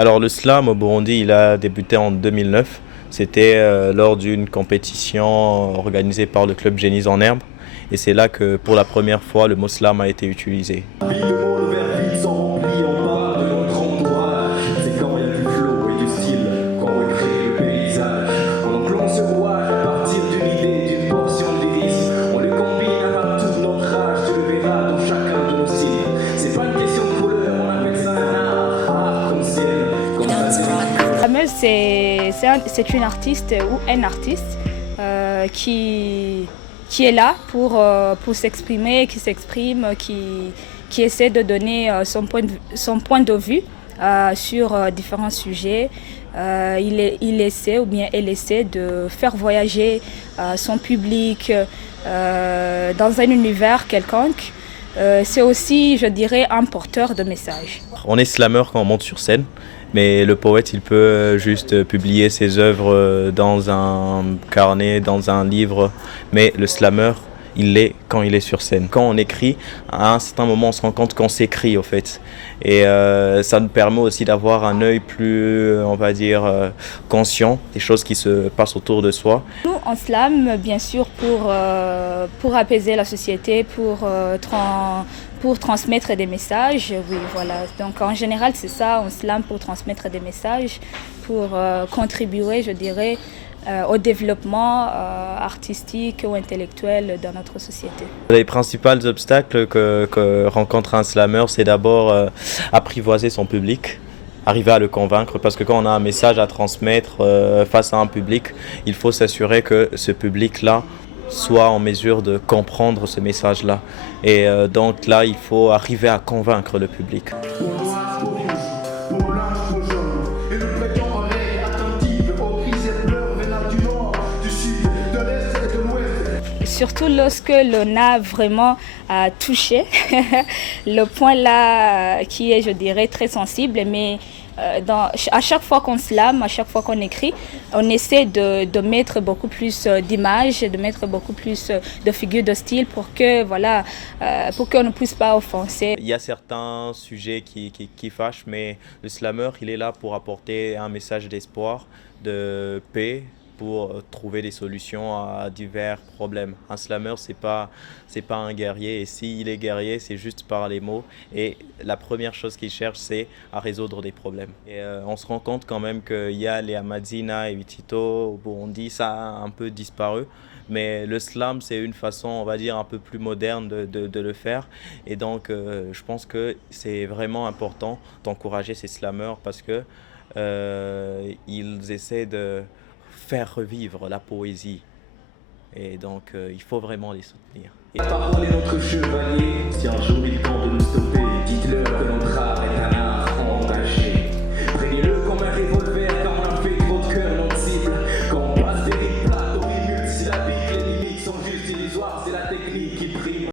Alors le slam au Burundi, il a débuté en 2009. C'était lors d'une compétition organisée par le club Génies en Herbe. Et c'est là que pour la première fois le mot slam a été utilisé. Rapidement, le verre vide s'en remplit en bas de notre entourage. C'est quand il y a du flow et du style qu'on recrée le paysage. On plonge ce rouage à partir d'une idée, d'une portion d'iris. On le combine à partout de notre âge, tu le verras dans chacun de nos signes. C'est pas une question de couleur, on appelle ça un art comme ciel, comme ça. Samuel, c'est une artiste ou un artiste qui est là pour s'exprimer, qui s'exprime, qui essaie de donner son point de vue sur différents sujets. Il essaie ou bien elle essaie de faire voyager son public dans un univers quelconque. C'est aussi, je dirais, un porteur de messages. On est slammer quand on monte sur scène, mais le poète, il peut juste publier ses œuvres dans un carnet, dans un livre, mais le slammer, il l'est quand il est sur scène. Quand on écrit, à un certain moment, on se rend compte qu'on s'écrit, au fait. Et ça nous permet aussi d'avoir un œil plus, on va dire, conscient des choses qui se passent autour de soi. Nous, on slam, bien sûr, pour apaiser la société, pour transmettre des messages. Oui, voilà. Donc, en général, c'est ça, on slam pour transmettre des messages, pour contribuer, je dirais, au développement artistique ou intellectuel dans notre société. Les principaux obstacles que rencontre un slammer, c'est d'abord apprivoiser son public, arriver à le convaincre, parce que quand on a un message à transmettre face à un public, il faut s'assurer que ce public-là soit en mesure de comprendre ce message-là. Et donc là, il faut arriver à convaincre le public. Surtout lorsque l'on a vraiment touché le point là qui est, je dirais, très sensible, mais à chaque fois qu'on slame, à chaque fois qu'on écrit, on essaie de mettre beaucoup plus d'images, de mettre beaucoup plus de figures de style pour que, voilà, pour qu'on ne puisse pas offenser. Il y a certains sujets qui fâchent, mais le slammer, il est là pour apporter un message d'espoir, de paix, pour trouver des solutions à divers problèmes. Un slammer, c'est pas un guerrier, et s'il est guerrier, c'est juste par les mots. Et la première chose qu'il cherche, c'est à résoudre des problèmes. Et on se rend compte quand même qu'il y a les Amazina et Utito au Burundi, ça a un peu disparu. Mais le slam, c'est une façon, on va dire, un peu plus moderne de le faire. Et donc, je pense que c'est vraiment important d'encourager ces slammers parce que ils essaient de faire revivre la poésie. Et donc, il faut vraiment les soutenir. La parole est notre chevalier, si un jour il tente de nous stopper.